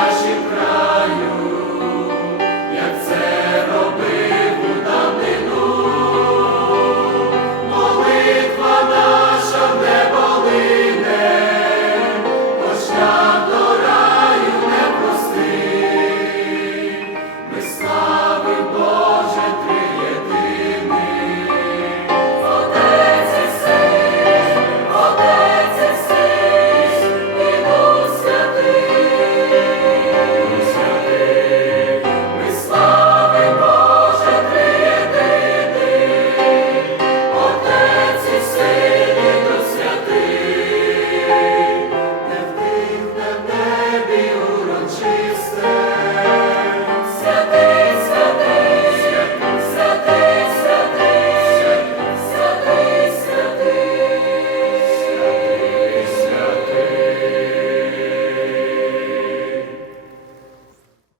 наші права.